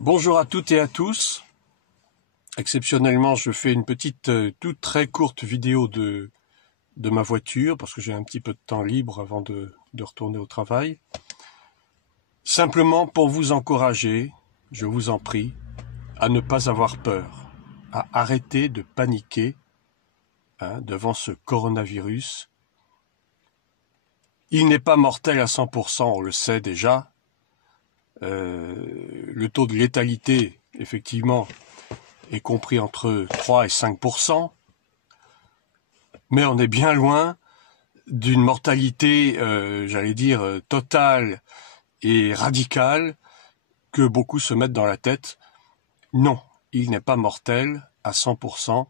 Bonjour à toutes et à tous. Exceptionnellement, je fais une petite, toute très courte vidéo de ma voiture parce que j'ai un petit peu de temps libre avant de retourner au travail. Simplement pour vous encourager, je vous en prie, à ne pas avoir peur, à arrêter de paniquer devant ce coronavirus. Il n'est pas mortel à 100%, on le sait déjà. Le taux de létalité, effectivement, est compris entre 3 et 5%, mais on est bien loin d'une mortalité, j'allais dire, totale et radicale que beaucoup se mettent dans la tête. Non, il n'est pas mortel à 100%.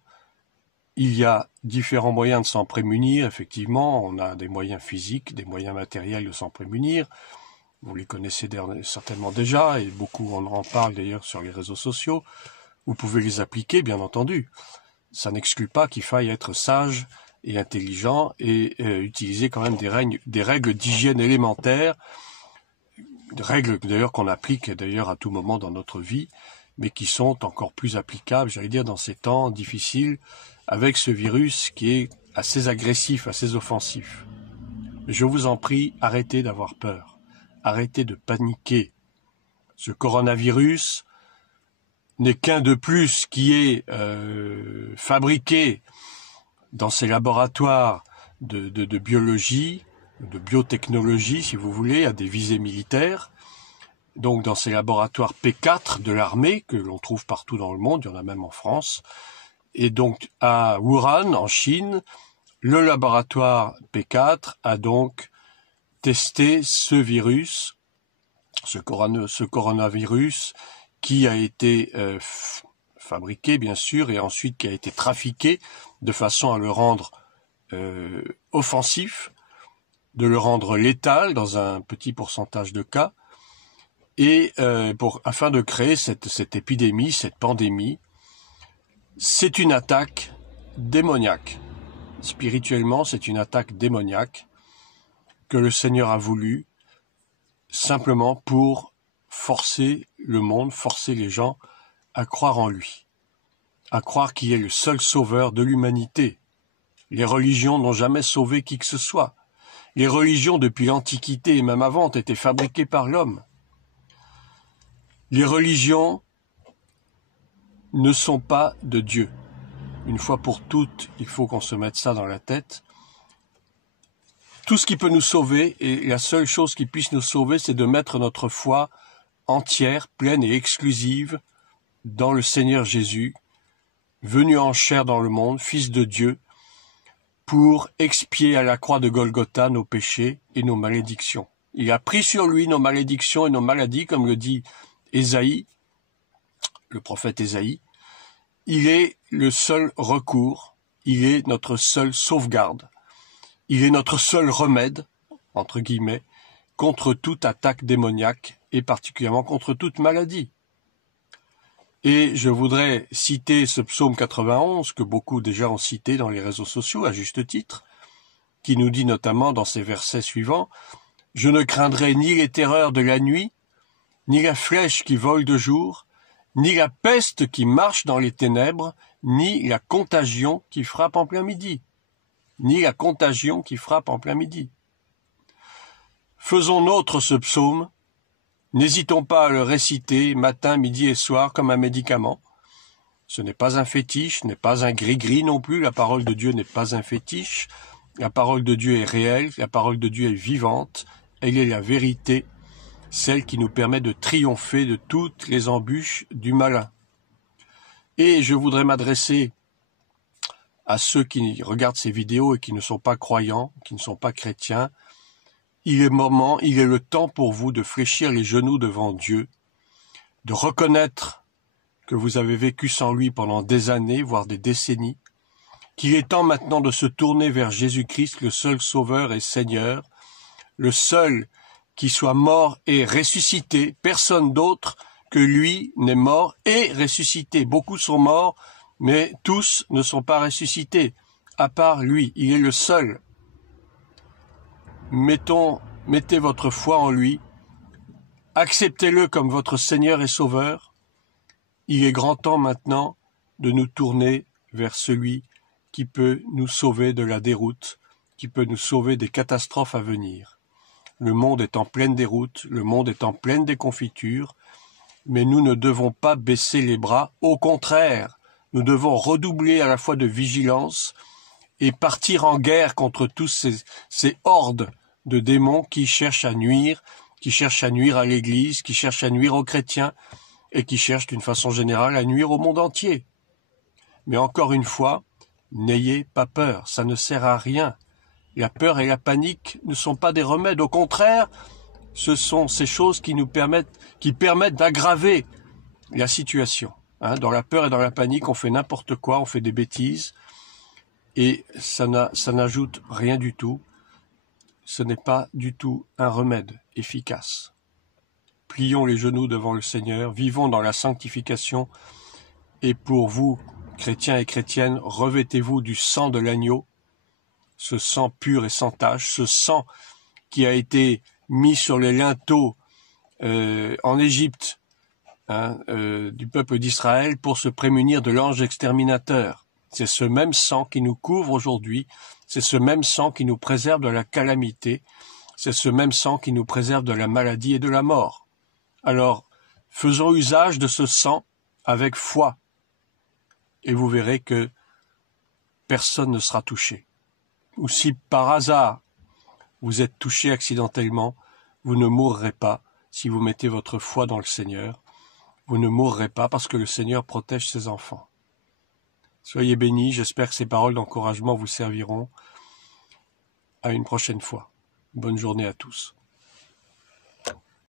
Il y a différents moyens de s'en prémunir, effectivement. On a des moyens physiques, des moyens matériels de s'en prémunir. Vous les connaissez certainement déjà, et beaucoup on en parle d'ailleurs sur les réseaux sociaux. Vous pouvez les appliquer, bien entendu. Ça n'exclut pas qu'il faille être sage et intelligent et utiliser quand même des règles d'hygiène élémentaires, des règles d'ailleurs qu'on applique d'ailleurs à tout moment dans notre vie, mais qui sont encore plus applicables, j'allais dire, dans ces temps difficiles, avec ce virus qui est assez agressif, assez offensif. Je vous en prie, arrêtez d'avoir peur. Arrêtez de paniquer. Ce coronavirus n'est qu'un de plus qui est fabriqué dans ces laboratoires de biologie, de biotechnologie, si vous voulez, à des visées militaires. Donc dans ces laboratoires P4 de l'armée, que l'on trouve partout dans le monde, il y en a même en France. Et donc à Wuhan, en Chine, le laboratoire P4 a donc testé ce virus, ce coronavirus, qui a été fabriqué, bien sûr, et ensuite qui a été trafiqué de façon à le rendre offensif, de le rendre létal dans un petit pourcentage de cas, et afin de créer cette épidémie, cette pandémie. C'est une attaque démoniaque. Spirituellement, c'est une attaque démoniaque que le Seigneur a voulu simplement pour forcer le monde, forcer les gens à croire en lui, à croire qu'il est le seul sauveur de l'humanité. Les religions n'ont jamais sauvé qui que ce soit. Les religions, depuis l'Antiquité et même avant, ont été fabriquées par l'homme. Les religions ne sont pas de Dieu. Une fois pour toutes, il faut qu'on se mette ça dans la tête. Tout ce qui peut nous sauver, et la seule chose qui puisse nous sauver, c'est de mettre notre foi entière, pleine et exclusive dans le Seigneur Jésus, venu en chair dans le monde, Fils de Dieu, pour expier à la croix de Golgotha nos péchés et nos malédictions. Il a pris sur lui nos malédictions et nos maladies, comme le dit Ésaïe, le prophète Ésaïe. Il est le seul recours, il est notre seule sauvegarde. Il est notre seul remède, entre guillemets, contre toute attaque démoniaque et particulièrement contre toute maladie. Et je voudrais citer ce psaume 91 que beaucoup déjà ont cité dans les réseaux sociaux à juste titre, qui nous dit notamment dans ces versets suivants « Je ne craindrai ni les terreurs de la nuit, ni la flèche qui vole de jour, ni la peste qui marche dans les ténèbres, ni la contagion qui frappe en plein midi. » Ni la contagion qui frappe en plein midi. Faisons nôtre ce psaume, n'hésitons pas à le réciter matin, midi et soir comme un médicament. Ce n'est pas un fétiche, n'est pas un gris-gris non plus, la parole de Dieu n'est pas un fétiche, la parole de Dieu est réelle, la parole de Dieu est vivante, elle est la vérité, celle qui nous permet de triompher de toutes les embûches du malin. Et je voudrais m'adresser à ceux qui regardent ces vidéos et qui ne sont pas croyants, qui ne sont pas chrétiens, il est le temps pour vous de fléchir les genoux devant Dieu, de reconnaître que vous avez vécu sans lui pendant des années, voire des décennies, qu'il est temps maintenant de se tourner vers Jésus-Christ, le seul Sauveur et Seigneur, le seul qui soit mort et ressuscité, personne d'autre que lui n'est mort et ressuscité. Beaucoup sont morts, mais tous ne sont pas ressuscités, à part lui, il est le seul. Mettez votre foi en lui, acceptez-le comme votre Seigneur et Sauveur, Il est grand temps maintenant de nous tourner vers celui qui peut nous sauver de la déroute, qui peut nous sauver des catastrophes à venir. Le monde est en pleine déroute, le monde est en pleine déconfiture, mais nous ne devons pas baisser les bras. Au contraire, nous devons redoubler à la fois de vigilance et partir en guerre contre tous ces hordes de démons qui cherchent à nuire à l'Église, qui cherchent à nuire aux chrétiens et qui cherchent d'une façon générale à nuire au monde entier. Mais encore une fois, n'ayez pas peur, ça ne sert à rien. La peur et la panique ne sont pas des remèdes, au contraire, ce sont ces choses qui permettent d'aggraver la situation. Dans la peur et dans la panique, on fait n'importe quoi, on fait des bêtises, et ça n'ajoute rien du tout. Ce n'est pas du tout un remède efficace. Plions les genoux devant le Seigneur, vivons dans la sanctification, et pour vous, chrétiens et chrétiennes, revêtez-vous du sang de l'agneau, ce sang pur et sans tache, ce sang qui a été mis sur les linteaux en Égypte du peuple d'Israël pour se prémunir de l'ange exterminateur. C'est ce même sang qui nous couvre aujourd'hui, c'est ce même sang qui nous préserve de la calamité, c'est ce même sang qui nous préserve de la maladie et de la mort. Alors, faisons usage de ce sang avec foi, et vous verrez que personne ne sera touché. Ou si par hasard vous êtes touché accidentellement, vous ne mourrez pas si vous mettez votre foi dans le Seigneur. Vous ne mourrez pas parce que le Seigneur protège ses enfants. Soyez bénis, j'espère que ces paroles d'encouragement vous serviront. À une prochaine fois. Bonne journée à tous.